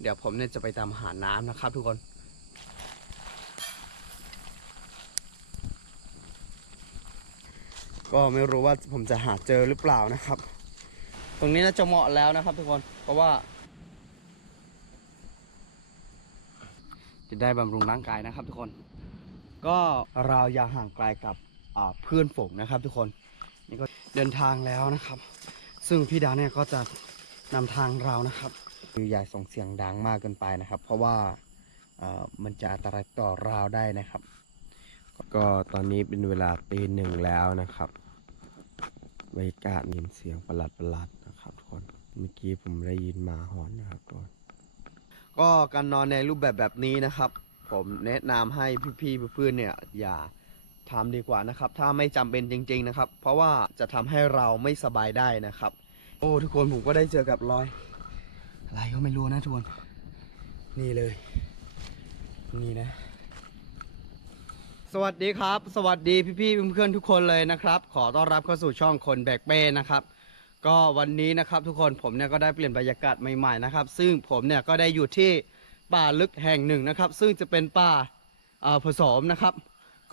เดี๋ยวผมเนี่ยจะไปตามหาน้ำนะครับทุกคน ก็ไม่รู้ว่าผมจะหาเจอหรือเปล่านะครับ ตรงนี้น่าจะเหมาะแล้วนะครับ ทุกคน เพราะว่า จะได้บำรุงร่างกายนะครับ ทุกคน ก็เราอย่าห่างไกลกับเพื่อนฝูงนะครับ ทุกคนนี่ก็เดินทางแล้วนะครับ ซึ่งพี่ดาเนี่ยก็จะนำทางเรานะครับ คืออย่าส่งเสียงดังมากเกินไปนะครับ เพราะว่าเอ่อมันจะอันตรายต่อเราได้นะครับ ก็ตอนนี้เป็นเวลาตีหนึ่งแล้วนะครับบรรยากาศมีเสียงประหลาดประหลาดๆนะครับทุกคนเมื่อกี้ผมได้ยินหมาหอนนะครับทุกคนก็การนอนในรูปแบบแบบนี้นะครับ ผมแนะนำให้พี่ๆเพื่อนๆเนี่ย อย่าทำดีกว่านะครับ ถ้าไม่จำเป็นจริง ๆนะครับ เพราะว่าจะทำให้เราไม่สบายได้นะครับ โอ้ทุกคนผมก็ได้เจอกับรอย อะไรก็ไม่รู้นะทุกคน นี่เลย นี่นะ สวัสดีครับ สวัสดีพี่ๆเพื่อนๆทุกคนเลยนะครับ ขอต้อนรับเข้าสู่ช่องคนแบกเป้นะครับ ก็วันนี้นะครับทุกคนผมเนี่ยก็ได้เปลี่ยนบรรยากาศใหม่ๆนะครับ ซึ่งผมเนี่ยก็ได้อยู่ที่ป่าลึกแห่งหนึ่งนะครับ ซึ่งจะเป็นป่าผสมนะครับ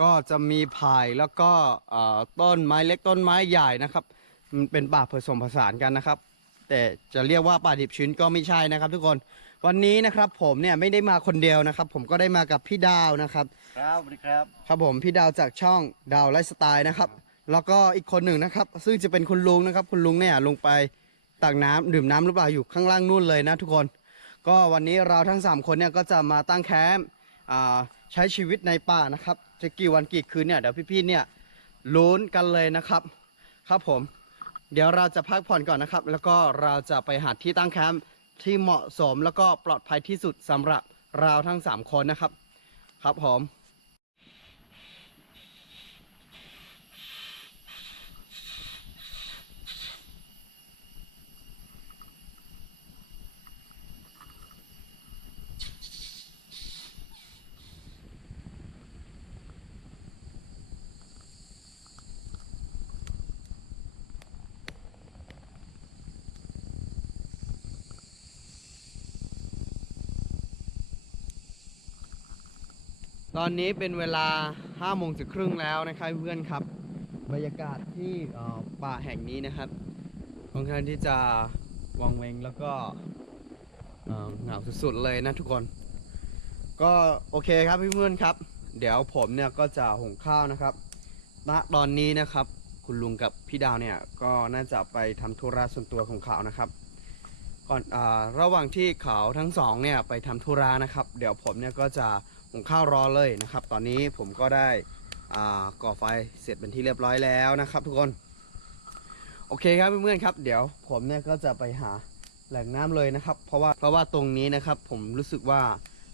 ก็จะมีไผ่แล้วก็ต้นไม้เล็กต้นไม้ใหญ่นะครับมันเป็นป่าผสมผสานกันนะครับ แต่จะเรียกว่าป่าดิบชื้นก็ไม่ใช่นะครับ ทุกคนวันนี้นะครับ ผมเนี่ยไม่ได้มาคนเดียวนะครับ ผมก็ได้มากับพี่ดาวนะครับครับสวัสดีครับ ครับผมพี่ดาวจากช่องดาวไลฟ์สไตล์นะครับ แล้วก็อีกคนหนึ่งนะครับ ซึ่งจะเป็นคุณลุงนะครับ คุณลุงเนี่ยลงไปตักน้ำดื่มน้ำหรือเปล่าอยู่ข้างล่างนู่นเลยนะทุกคน ก็วันนี้เราทั้ง3คนเนี่ยก็จะมาตั้งแคมป์อ่าใช้ชีวิตในป่านะครับจะกี่วันกี่คืนเนี่ยเดี๋ยวพี่ๆเนี่ยลุ้นกันเลยนะครับ ครับผม เดี๋ยวเราจะพักผ่อนก่อนนะครับ แล้วก็เราจะไปหาที่ตั้งแคมป์ที่เหมาะสมแล้วก็ปลอดภัยที่สุดสำหรับเราทั้ง 3 คนนะครับ ครับผม ตอนนี้เป็นเวลา5้าโมงจะครึ่งแล้วนะครับเพื่อนครับ บรรยากาศที่ป่าแห่งนี้นะครับค่อนข้างที่จะวังเวงแล้วก็เหงาสุดๆเลยนะทุกคน ก็โอเคครับเพื่อนๆครับ เดี๋ยวผมเนี่ยก็จะหุงข้าวนะครับณตอนนี้นะครับ คุณลุงกับพี่ดาวเนี่ยก็น่าจะไปทำธุระส่วนตัวของเขานะครับ ก่อนอระหว่างที่เขาทั้งสองเนี่ยไปทำธุระนะครับ เดี๋ยวผมเนี่ยก็จะ หุงข้าวรอเลยนะครับ ตอนนี้ผมก็ได้ก่อไฟเสร็จเป็นที่เรียบร้อยแล้วนะครับ ทุกคน โอเคครับเพื่อนๆครับ เดี๋ยวผมเนี่ยก็จะไปหาแหล่งน้ำเลยนะครับ เพราะว่าเพราะว่าตรงนี้นะครับ ผมรู้สึกว่า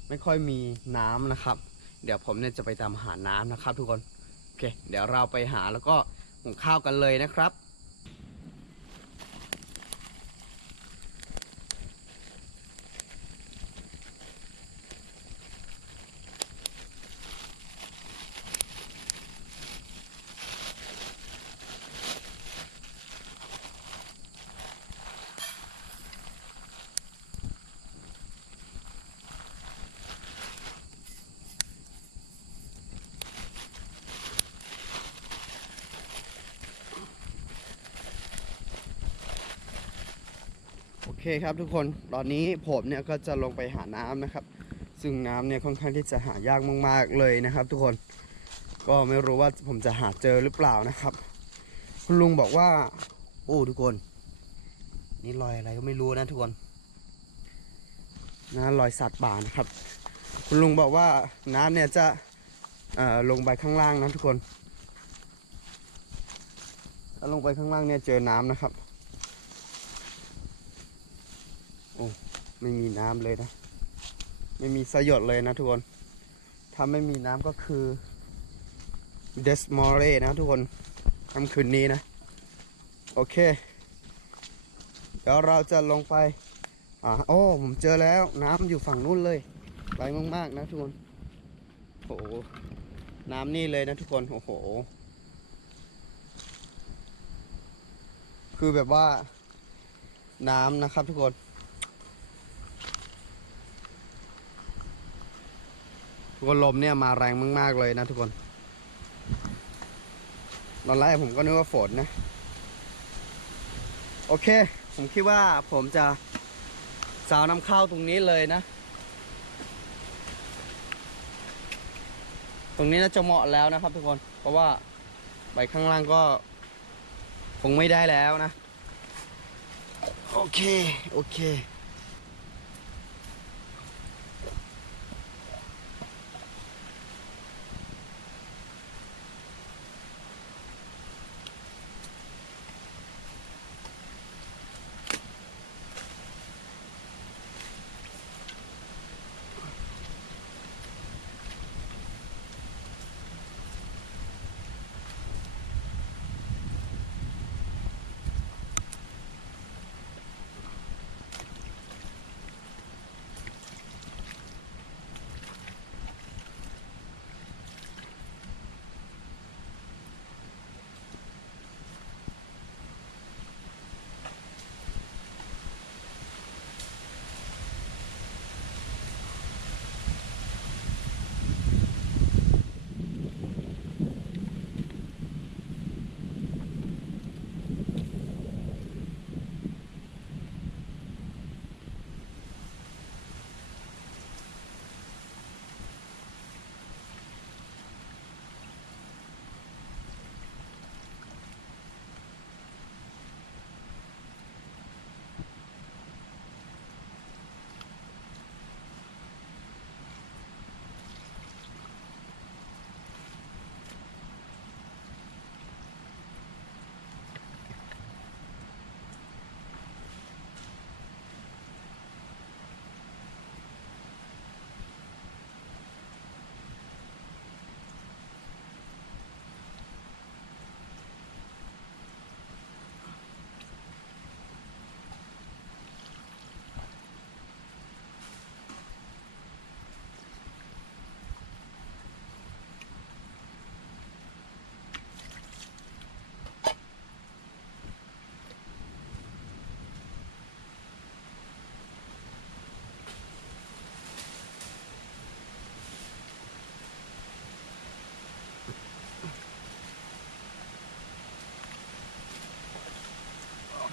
ไม่ค่อยมีน้ำนะครับ เดี๋ยวผมเนี่ยจะไปตามหาน้ำนะครับ ทุกคนโอเค เดี๋ยวเราไปหาแล้วก็หุงข้าวกันเลยนะครับ คครับทุกคนตอนนี้ผมเนี่ยก็จะลงไปหาน้ำนะครับ ซึ่งน้ำเนี่ยค่อนข้างที่จะหายากมากๆเลยนะครับ ทุกคนก็ไม่รู้ว่าผมจะหาเจอหรือเปล่านะครับ คุณลุงบอกว่า โอ้ทุกคน นี่รอยอะไรก็ไม่รู้นะทุกคนนะรอยสัตว์ป่านะครับ คุณลุงบอกว่าน้ำเนี่ยจะลงไปข้างล่างนะทุกคนถ้าลงไปข้างล่างเนี่ยเจอน้ำนะครับ ไม่มีน้ำเลยนะ ไม่มีสยดเลยนะทุกคน ถ้าไม่มีน้ำก็คือเดสมอเรนะทุกคนค่ำคืนนี้นะ โอเค เดี๋ยวเราจะลงไป อ่าโอ้ผมเจอแล้วน้ำอยู่ฝั่งนู้นเลยไกลมากๆนะทุกคนโอ้โหน้ำนี่เลยนะทุกคน โอ้โห คือแบบว่าน้ำนะครับทุกคน ทุกคนลมเนี่ยมาแรงมากๆเลยนะทุกคน ตอนแรกผมก็นึกว่าฝนนะ โอเค ผมคิดว่าผมจะสาวนำเข้าตรงนี้เลยนะ ตรงนี้น่าจะเหมาะแล้วนะครับทุกคน เพราะว่าใบข้างล่างก็คงไม่ได้แล้วนะ โอเค โอเค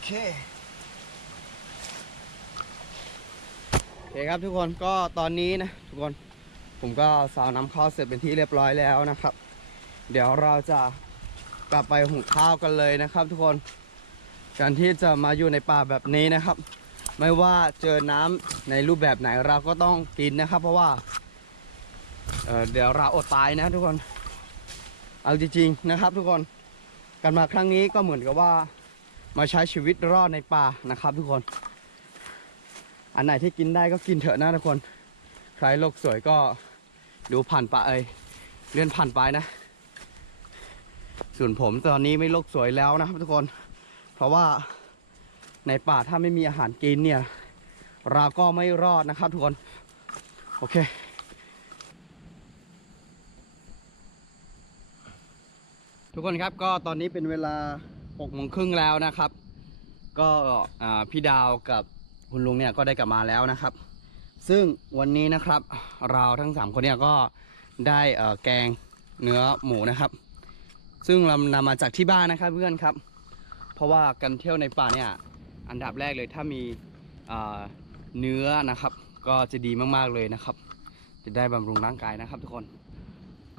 เคโอเคครับทุกคนก็ตอนนี้นะทุกคนผมก็สาวน้ำข้าวเสร็จเป็นที่เรียบร้อยแล้วนะครับ เดี๋ยวเราจะกลับไปหุงข้าวกันเลยนะครับ ทุกคนการที่จะมาอยู่ในป่าแบบนี้นะครับ ไม่ว่าเจอน้ำในรูปแบบไหนเราก็ต้องกินนะครับ เพราะว่าเอ่อเดี๋ยวเราอดตายนะทุกคน เอาจริงๆนะครับ ทุกคน การมาครั้งนี้ก็เหมือนกับว่า มาใช้ชีวิตรอดในป่านะครับ ทุกคน อันไหนที่กินได้ก็กินเถอะนะทุกคน ใครโลกสวยก็ดูผ่านไปเอ้ยเลื่อนผ่านไปนะ ส่วนผมตอนนี้ไม่โลกสวยแล้วนะครับทุกคน เพราะว่าในป่าถ้าไม่มีอาหารกินเนี่ย เราก็ไม่รอดนะครับทุกคน โอเคทุกคนครับก็ตอนนี้เป็นเวลา 6โมงครึ่งแล้วนะครับ ก็พี่ดาวกับคุณลุงเนี่ยก็ได้กลับมาแล้วนะครับ ซึ่งวันนี้นะครับเราทั้ง3คนเนี่ยก็ได้แกงเนื้อหมูนะครับ ซึ่งเรานำมาจากที่บ้านนะครับเพื่อนครับ เพราะว่าการเที่ยวในป่าเนี่ยอันดับแรกเลยถ้ามีเนื้อนะครับ ก็จะดีมากๆเลยนะครับ จะได้บำรุงร่างกายนะครับทุกคน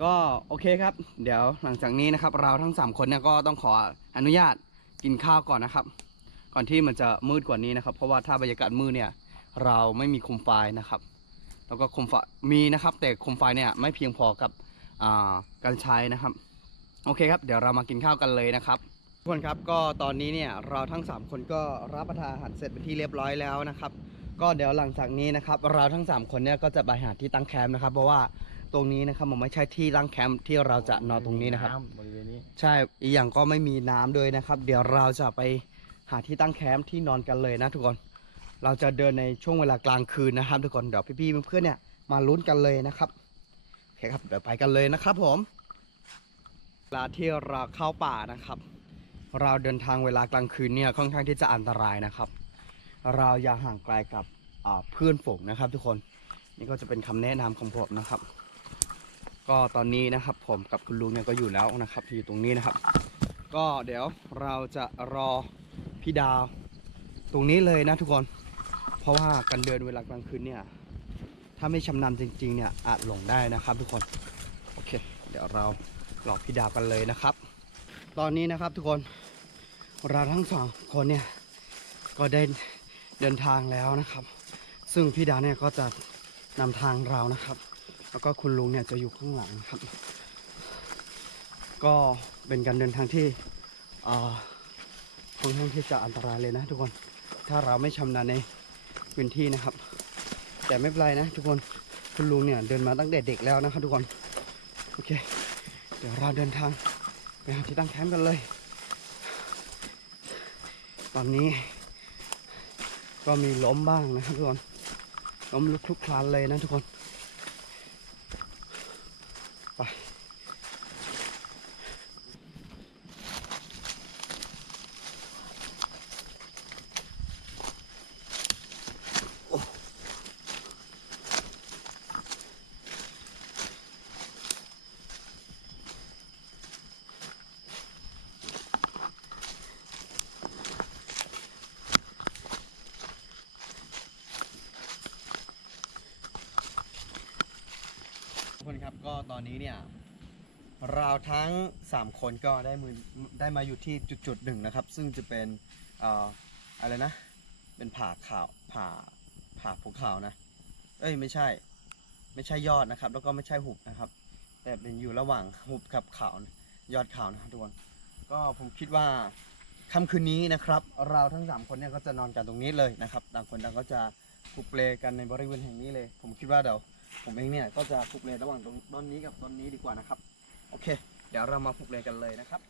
ก็โอเคครับ เดี๋ยวหลังจากนี้นะครับ เราทั้ง 3 คนเนี่ยก็ต้องขอ อนุญาตกินข้าวก่อนนะครับ ก่อนที่มันจะมืดกว่านี้นะครับ เพราะว่าถ้าบรรยากาศมืดเนี่ย เราไม่มีโคมไฟนะครับ แล้วก็โคมไฟมีนะครับ แต่โคมไฟเนี่ยไม่เพียงพอกับการใช้นะครับ โอเคครับ เดี๋ยวเรามากินข้าวกันเลยนะครับทุกคนครับก็ตอนนี้เนี่ยเราทั้ง 3 คนก็รับประทานอาหารเสร็จเป็นที่เรียบร้อยแล้วนะครับ ก็เดี๋ยวหลังจากนี้นะครับ เราทั้ง 3 คนเนี่ยก็จะไปหาที่ตั้งแคมป์นะครับ เพราะว่า ตรงนี้นะครับมันไม่ใช่ที่ตั้งแคมป์ที่เราจะนอนตรงนี้นะครับ บริเวณนี้ใช่อีกอย่างก็ไม่มีน้ำด้วยนะครับ เดี๋ยวเราจะไปหาที่ตั้งแคมป์ที่นอนกันเลยนะทุกคน เราจะเดินในช่วงเวลากลางคืนนะครับ ทุกคนเดี๋ยวพี่ๆเพื่อนๆเนี่ยมาลุ้นกันเลยนะครับโอเคครับเดี๋ยวไปกันเลยนะครับผมเวลาที่เราเข้าป่านะครับ เราเดินทางเวลากลางคืนเนี่ยค่อนข้างที่จะอันตรายนะครับ เราอย่าห่างไกลกับอ่าเพื่อนฝูงนะครับ ทุกคนนี่ก็จะเป็นคำแนะนำของผมนะครับ ก็ตอนนี้นะครับผมกับคุณลุงเนี่ยก็อยู่แล้วนะครับอยู่ตรงนี้นะครับ ก็เดี๋ยวเราจะรอพี่ดาว ตรงนี้เลยนะทุกคน เพราะว่าการเดินเวลากลางคืนเนี่ยถ้าไม่ชำนาญจริง ๆ เนี่ยอาจหลงได้นะครับ ทุกคนโอเค เดี๋ยวเราหลอกพี่ดาวกันเลยนะครับ ตอนนี้นะครับทุกคนเราทั้งสองคนเนี่ยก็ได้เดินทางแล้วนะครับ ซึ่งพี่ดาวเนี่ยก็จะนำทางเรานะครับ แล้วก็คุณลุงเนี่ยจะอยู่ข้างหลังครับ ก็เป็นการเดินทางที่ค่อนข้างที่จะอันตรายเลยนะทุกคน ถ้าเราไม่ชำนาญในพื้นที่นะครับ แต่ไม่เป็นไรนะทุกคน คุณลุงเนี่ยเดินมาตั้งแต่เด็กแล้วนะครับทุกคน โอเค เดี๋ยวเราเดินทางไปหาที่ตั้งแคมป์กันเลย ตอนนี้ ก็มีล้มบ้างนะครับทุกคน ล้มลุกคลุกคลานเลยนะทุกคน ไป ทุกคนครับก็ตอนนี้เนี่ยเราทั้ง 3 คน ก็ได้มือได้มาอยู่ที่จุดจุดๆหนึ่งนะครับ ซึ่งจะเป็นอ่ออะไรนะ เป็นผ่าขาวผาผ่าภูเขานะ เอ้ยไม่ใช่ ไม่ใช่ยอดนะครับ แล้วก็ไม่ใช่หุบนะครับ แต่เป็นอยู่ระหว่างหุบกับเขานะยอดเขานะครับทุกคนก็ผมคิดว่าค่ำคืนนี้นะครับ เราทั้งสามคนเนี่ยก็จะนอนกันตรงนี้เลยนะครับต่างคนต่างก็จะผูกเปลกันในบริเวณแห่งนี้เลย ผมคิดว่าเดี๋ยวผมเองเนี่ยก็จะผูกเลระหว่างตรงต้นนี้กับต้นนี้ดีกว่านะครับ โอเค เดี๋ยวเรามาผูกเลยกันเลยนะครับ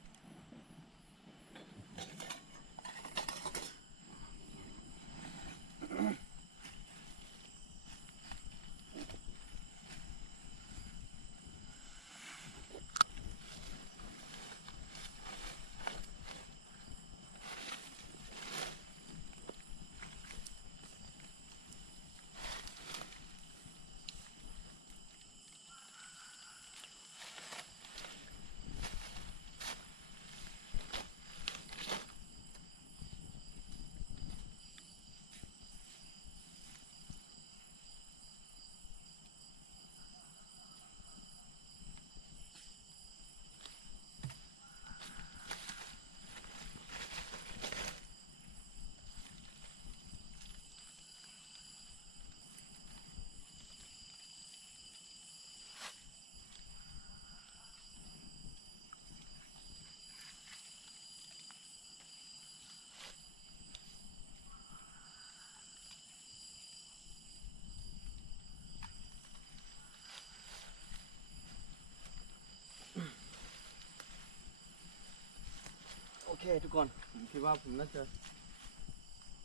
ทุกคน ผมคิดว่าผมน่าจะ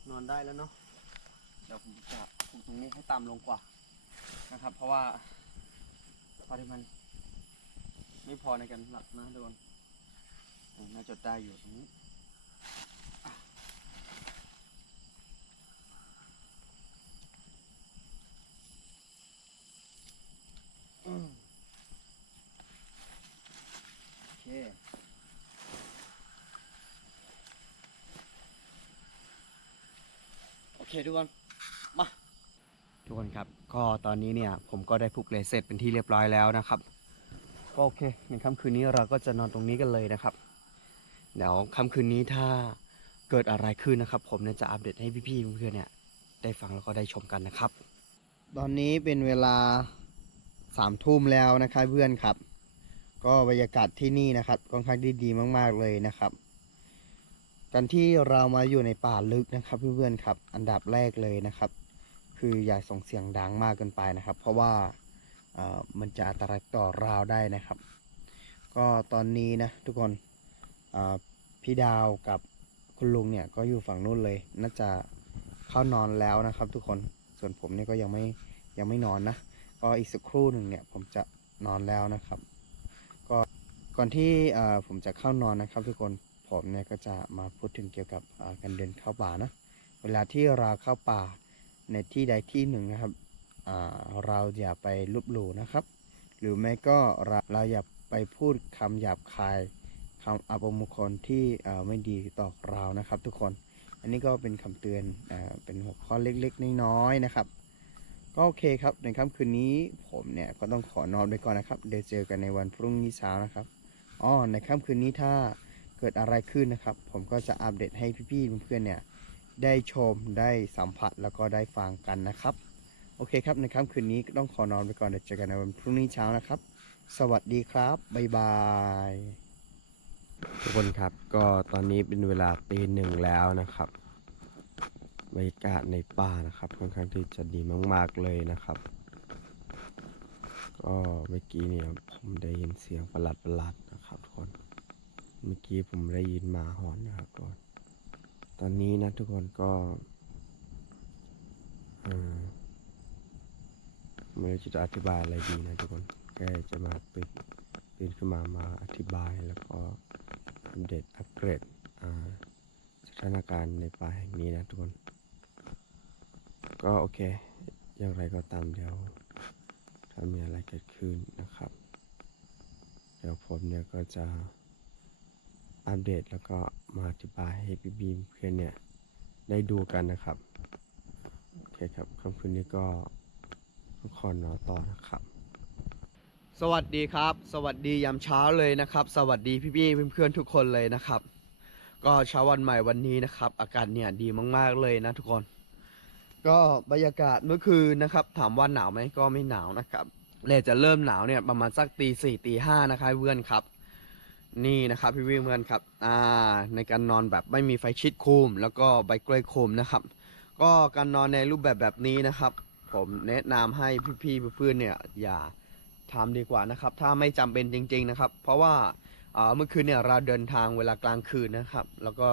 นอนได้แล้วเนาะ เดี๋ยวผมจะผมตรงนี้ให้ต่ำลงกว่านะครับ เพราะว่าปริมาณไม่พอในการหลับนะทุกคนน่าจะได้อยู่ตรงนี้อะอืมโอเค โอเค ทุกคน มา ทุกคนครับ ก็ตอนนี้เนี่ยผมก็ได้ผูกเลเสร็จเป็นที่เรียบร้อยแล้วนะครับ ก็โอเคในค่ำคืนนี้เราก็จะนอนตรงนี้กันเลยนะครับ เดี๋ยวค่ำคืนนี้ถ้าเกิดอะไรขึ้นนะครับ ผมเนี่ยจะอัปเดตให้พี่ๆเพื่อนๆเนี่ย ได้ฟังแล้วก็ได้ชมกันนะครับ ตอนนี้เป็นเวลาสามทุ่มแล้วนะครับเพื่อนครับ ก็บรรยากาศที่นี่นะครับค่อนข้างที่ดีมาก ๆเลยนะครับ การที่เรามาอยู่ในป่าลึกนะครับเพื่อนๆครับ อันดับแรกเลยนะครับ คืออย่าส่งเสียงดังมากเกินไปนะครับ เพราะว่ามันจะอันตรายต่อเราได้นะครับ ก็ตอนนี้นะทุกคนพี่ดาวกับคุณลุงเนี่ยก็อยู่ฝั่งนู้นเลย น่าจะเข้านอนแล้วนะครับ ทุกคนส่วนผมเนี่ยก็ยังไม่ยังไม่นอนนะก็อีกสักครู่หนึ่งเนี่ยผมจะนอนแล้วนะครับ ก็ก่อนที่ผมจะเข้านอนนะครับ ทุกคน ผมเนี่ยก็จะมาพูดถึงเกี่ยวกับการเดินเข้าป่านะเวลาที่เราเข้าป่าในที่ใดที่หนึ่งนะครับเราอย่าไปลุบหลู่นะครับ หรือไม่ก็เราเราอย่าไปพูดคำหยาบคายคำอัปมงคลที่ไม่ดีต่อเรานะครับ ทุกคน อันนี้ก็เป็นคำเตือนเอ่อเป็นหัวข้อเล็กๆน้อยๆนะครับก็โอเคครับในค่ำคืนนี้ผมเนี่ยก็ต้องขอนอนไปก่อนนะครับ เดี๋ยวเจอกันในวันพรุ่งนี้เช้านะครับอ๋อในค่ำคืนนี้ถ้า เกิดอะไรขึ้นนะครับ ผมก็จะอัปเดตให้พี่ๆเพื่อนๆเนี่ยได้ชมได้สัมผัสแล้วก็ได้ฟังกันนะครับ โอเคครับในค่ำคืนนี้ต้องขอนอนไปก่อนเดี๋ยวเจอกันในวันพรุ่งนี้เช้านะครับ สวัสดีครับบ๊ายบายทุกคนครับก็ตอนนี้เป็นเวลาตีหนึ่งแล้วนะครับบรรยากาศในป่านะครับ ค่อนข้างที่จะดีมากๆเลยนะครับก็เมื่อกี้เนี่ยผมได้ยินเสียงประหลาดประหลาดๆนะครับทุกคน เมื่อกี้ผมได้ยินหมาหอนนะครับก็ตอนนี้นะทุกคนก็เอ่อไม่รู้จะอธิบายอะไรดีนะทุกคนแค่จะมาตื่นตื่นขึ้นมามาอธิบายแล้วก็อัปเดตอัปเกรดสถานการณ์ในป่าแห่งนี้นะทุกคน ก็โอเค อย่างไรก็ตามเดี๋ยว ถ้ามีอะไรเกิดขึ้นนะครับ เดี๋ยวผมเนี่ยก็จะ อัปเดตแล้วก็มาอธิบายให้พี่บีมเพื่อนเนี่ย ได้ดูกันนะครับ โอเคครับค่ำคืนนี้ก็ทุกคนนอนต่อนะครับ สวัสดีครับ สวัสดียามเช้าเลยนะครับ สวัสดีพี่ๆเพื่อนๆทุกคนเลยนะครับ ก็เช้าวันใหม่วันนี้นะครับ อากาศเนี่ยดีมากๆเลยนะทุกคน ก็บรรยากาศเมื่อคืนนะครับ ถามว่าหนาวไหมก็ไม่หนาวนะครับเลยจะเริ่มหนาวเนี่ยประมาณสักตีสี่ตีห้านะครับเพื่อนครับ นี่นะครับพี่พี่เพื่อนครับอ่าในการนอนแบบไม่มีไฟชิดคุม แล้วก็ใบกล้วยคุมนะครับ ก็การนอนในรูปแบบแบบนี้นะครับ ผมแนะนำให้พี่ๆเพื่อนๆเนี่ยอย่าทำดีกว่านะครับ ถ้าไม่จำเป็นจริง ๆนะครับ เพราะว่าอ่าเมื่อคืนเนี่ยเราเดินทางเวลากลางคืนนะครับ แล้วก็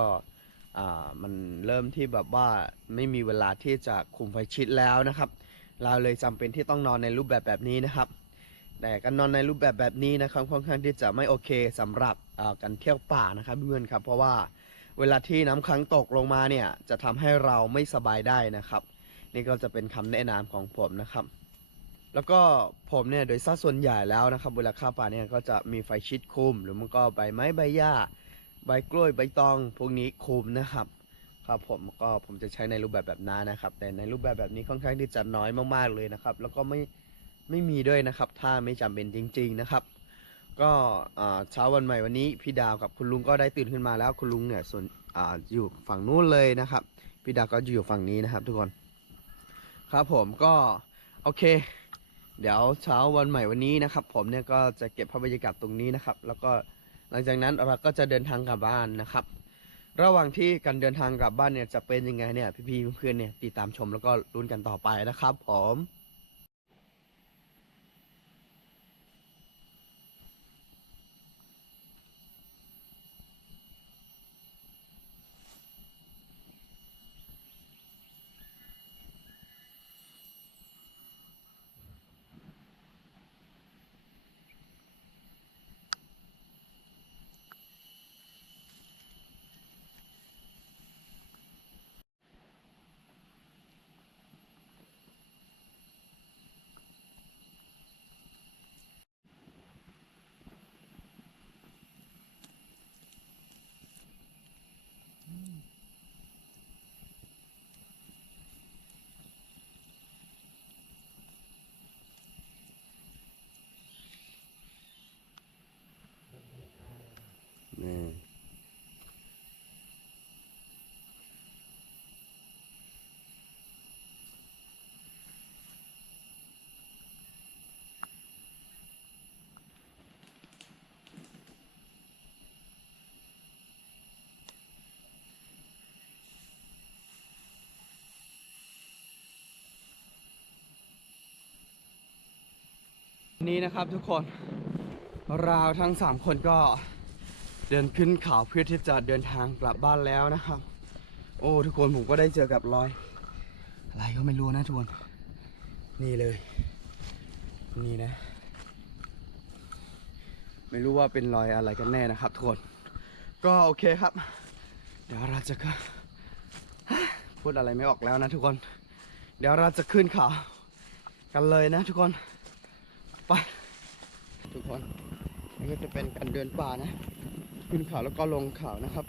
อ่ามันเริ่มที่แบบว่าไม่มีเวลาที่จะคุมไฟชิดแล้วนะครับ เราเลยจำเป็นที่ต้องนอนในรูปแบบแบบนี้นะครับ แต่การนอนในรูปแบบแบบนี้นะครับค่อนข้างที่จะไม่โอเคสำหรับการเที่ยวป่านะครับเพื่อนครับเพราะว่าเวลาที่น้ำค้างตกลงมาเนี่ยจะทำให้เราไม่สบายได้นะครับ นี่ก็จะเป็นคำแนะนำของผมนะครับ แล้วก็ผมเนี่ยโดยซะส่วนใหญ่แล้วนะครับเวลาข้าป่าเนี่ยก็จะมีไฟชิดคุม หรือมันก็ใบไม้ใบหญ้าใบกล้วยใบตอง พวกนี้คุมนะครับครับผมก็ผมจะใช้ในรูปแบบแบบนั้นนะครับ แต่ในรูปแบบแบบนี้ค่อนข้างที่จะน้อยมากๆเลยนะครับ แล้วก็ไม่ ไม่มีด้วยนะครับ ถ้าไม่จำเป็นจริง ๆนะครับ ก็เช้าวันใหม่วันนี้พี่ดาวกับคุณลุงก็ได้ตื่นขึ้นมาแล้วคุณลุงเนี่ยส่วนออยู่ฝั่งนู้นเลยนะครับ พี่ดาวก็อยู่ฝั่งนี้นะครับ ทุกคน ครับผมก็โอเค เดี๋ยวเช้าวันใหม่วันนี้นะครับ ผมเนี่ยก็จะเก็บภาพบรรยากาศตรงนี้นะครับ แล้วก็หลังจากนั้นเราก็จะเดินทางกลับบ้านนะครับ ระหว่างที่การเดินทางกลับบ้านเนี่ยจะเป็นยังไงเนี่ยพี่ๆเพื่อนๆเนี่ยติดตามชมแล้วก็ลุ้นกันต่อไปนะครับ ผม นี้นะครับทุกคนเราทั้งสามคนก็เดินขึ้นเขาเพื่อที่จะเดินทางกลับบ้านแล้วนะครับ โอ้ทุกคนผมก็ได้เจอกับรอย อะไรก็ไม่รู้นะทุกคนนี่เลย นี่นะ ไม่รู้ว่าเป็นรอยอะไรกันแน่นะครับทุกคนก็โอเคครับ เดี๋ยวเราจะก็พูดอะไรไม่ออกแล้วนะทุกคน เดี๋ยวเราจะขึ้นเขากันเลยนะทุกคน ไปทุกคนนี่ก็จะเป็นการเดินป่านะ ขึ้นเขาแล้วก็ลงเขานะครับ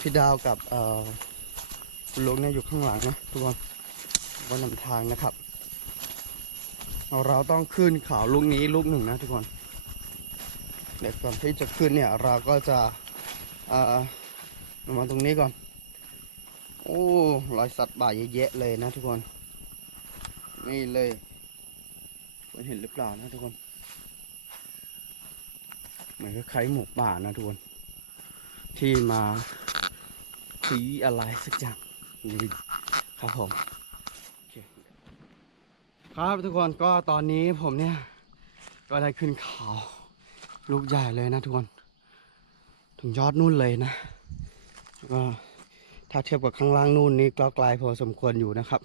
พี่ดาวกับเอ่อคุณลุงเนี่ยอยู่ข้างหลังนะทุกคนก็นำทางนะครับ เราต้องขึ้นเขาลูกนี้ลูกหนึ่งนะทุกคนเดี๋ยวก่อนที่จะขึ้นเนี่ยเราก็จะเอ่อลงมาตรงนี้ก่อน โอ้รอยสัตว์ป่าเยอะแยะเลยนะทุกคน นี่เลยคุณเห็นหรือเปล่านะทุกคนเหมือนกับใครหมูป่านะทุกคน ที่มาสีอะไรสักอย่างนี่ครับผมโอเครับทุกคนก็ตอนนี้ผมเนี่ย ก็ได้ขึ้นเขาลูกใหญ่เลยนะทุกคน ถึงยอดนู่นเลยนะก็ถ้าเทียบกับข้างล่างนู่นนี่ก็ไกลพอสมควรอยู่นะครับ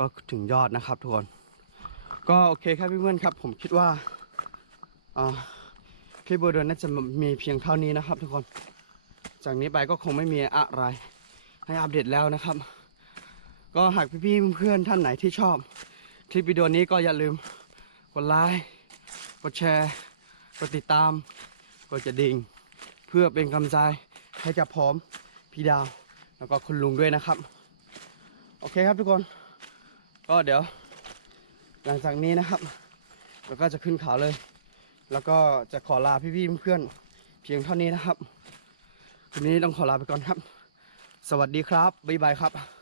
ก็ถึงยอดนะครับทุกคนก็โอเคครับเพื่อนๆครับ ผมคิดว่าคลิปวิดีโอน่าจะมีเพียงเท่านี้นะครับ ทุกคน จากนี้ไปก็คงไม่มีอะไร ให้อัปเดตแล้วนะครับ ก็หากพี่ๆเพื่อนท่านไหนที่ชอบคลิปวิดีโอนี้ก็อย่าลืมกดไลค์กดแชร์กดติดตามกดกระดิ่ง เพื่อเป็นกำลังใจให้กับผมพี่ดาว แล้วก็คุณลุงด้วยนะครับ โอเคครับทุกคน ก็เดี๋ยว หลังจากนี้นะครับเราก็จะขึ้นเขาเลย แล้วก็จะขอลาพี่ๆเพื่อนๆเพียงเท่านี้นะครับวันนี้ต้องขอลาไปก่อนครับ สวัสดีครับบ๊ายบายครับ